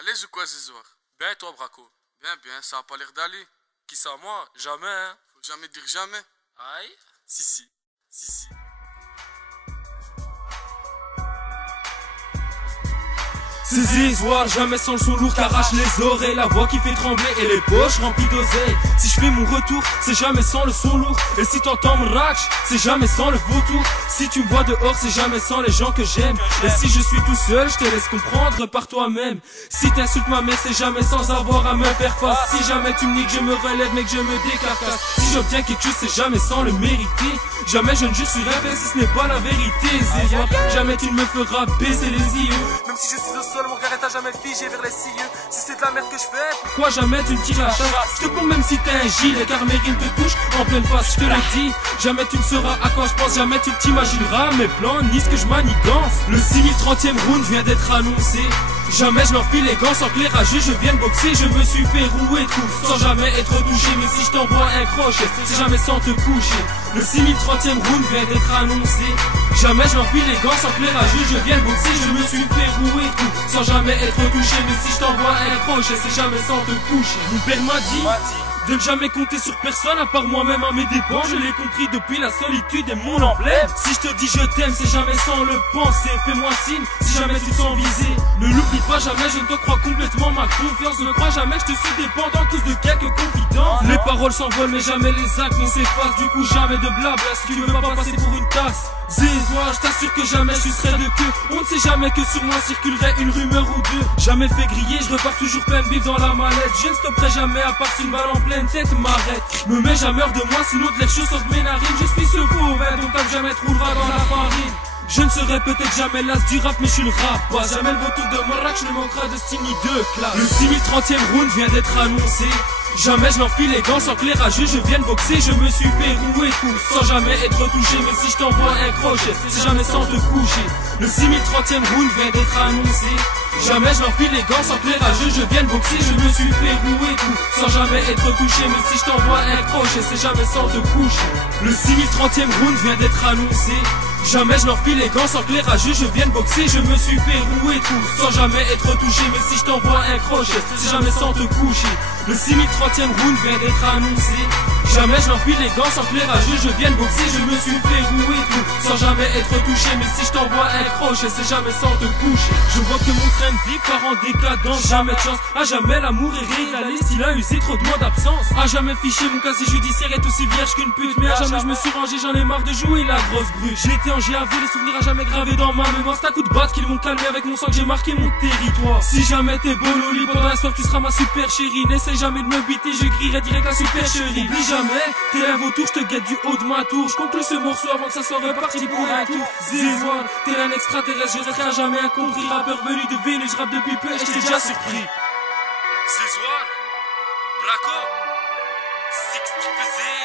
Allez ou quoi ce soir? Ben et toi, Braco? Bien, bien, ça a pas l'air d'aller. Qui ça, moi? Jamais, hein? Faut jamais dire jamais. Aïe? Si. Ces histoires jamais sans le son lourd qu'arrache les oreilles, la voix qui fait trembler et les poches remplies d'oseille. Si je fais mon retour, c'est jamais sans le son lourd. Et si t'entends mon ratch, c'est jamais sans le vautour. Si tu me vois dehors, c'est jamais sans les gens que j'aime. Et si je suis tout seul, je te laisse comprendre par toi-même. Si t'insultes ma mère, c'est jamais sans avoir à me faire face. Si jamais tu me niques, je me relève mais que je me décarcasse. Si j'obtiens quelque chose, c'est jamais sans le mériter. Jamais je ne jure sur un si ce n'est pas la vérité. Zéro, jamais tu ne me feras baisser les yeux. Même si je suis au sol, mon regard est à jamais figé vers les cieux. Si c'est de la merde que je fais, pourquoi jamais tu me tires la chasse? Je te pompe même si t'es un gilet, car mes rimes te touchent en pleine face, je te le dis. Jamais tu ne sauras à quoi je pense, jamais tu t'imagineras mes plans, ni ce que je manigance. Le 6030e round vient d'être annoncé. Jamais je n'enfile les gants sans que les rageux je vienne boxer. Je me suis fait rouer tout sans jamais être touché. Mais si je t'envoie un crochet, c'est jamais sans te coucher. Le 6030e round vient d'être annoncé. Jamais je n'enfile les gants sans que les rageux je vienne boxer. Je me suis fait rouer tout sans jamais être touché. Mais si je t'envoie un crochet, c'est jamais sans te coucher. Mon père m'a dit de ne jamais compter sur personne à part moi-même à mes dépens. Je l'ai compris depuis la solitude est mon emblème. Si je te dis je t'aime, c'est jamais sans le penser. Fais-moi signe si jamais tu te sens visé. Ne l'oublie pas jamais, je ne te crois complètement ma confiance. Ne crois jamais que je te suis dépendant à cause de quelques confidences. Les paroles s'envolent mais jamais les actes ne s'effacent. Du coup jamais de blabla si tu veux pas passer pour une tasse. Zézois, je t'assure que jamais je serai de queue. On ne sait jamais que sur moi circulerait une rumeur ou deux. Jamais fait griller, je repars toujours plein de bif dans la mallette. Je ne stopperai jamais à part si une balle en pleine tête m'arrête. Me mets jamais hors de moi sinon de l'air chaud sauf mes narines. Je suis ce faux vin dont t'as jamais trouvera dans la farine. Je ne serai peut-être jamais l'as du rap mais je suis le rap. Pas jamais le vautour de Morak, je ne manquerai de style ni de classe. Le 6030e round vient d'être annoncé. Jamais je n'enfile les gants sans que les rageux je vienne boxer. Je me suis fait rouer tout sans jamais être touché. Mais si je t'envoie un crochet, c'est jamais sans te coucher. Le 6030e round vient d'être annoncé. Jamais je n'enfile les gants sans que les rageux je vienne boxer. Je me suis fait rouer tout sans jamais être touché. Mais si je t'envoie un crochet, c'est jamais sans te coucher. Le 6030e round vient d'être annoncé. Jamais je n'enfile les gants sans que les rageux je vienne boxer. Je me suis fait rouer tout sans jamais être touché. Mais si je t'envoie un crochet, c'est jamais sans te coucher. Le 6030e round vient d'être annoncé. Jamais je n'enfile les gants sans que les rageux je vienne boxer. Je me suis fait rouer tout sans jamais être touché. Mais si je t'envoie un crochet, c'est jamais sans te coucher. Je vois que mon train de vie part en décadence. Jamais de chance, à jamais l'amour est régaliste. Il a usé trop de mois d'absence. À jamais fiché, mon casier judiciaire est aussi vierge qu'une pute. Mais à jamais je me suis rangé, j'en ai marre de jouer la grosse brute. J'étais en GAV, les souvenirs à jamais gravés dans ma mémoire. C'est à coup de batte qu'ils m'ont calmé avec mon sang que j'ai marqué mon territoire. Si jamais t'es bololi pendant un soir, tu seras ma super chérie. N'essaye jamais de me buter, je crierai direct la supercherie. Oublie jamais, t'es un vautour, je te guette du haut de ma tour. Je conclue ce morceau avant que ça soit reparti pour un tour. Zézoir, t'es un extraterrestre, je resterai à jamais incompris. Rappeur venu de Vénus, je rappe depuis peu et je t'ai déjà surpris. Zézoir, Braco, 60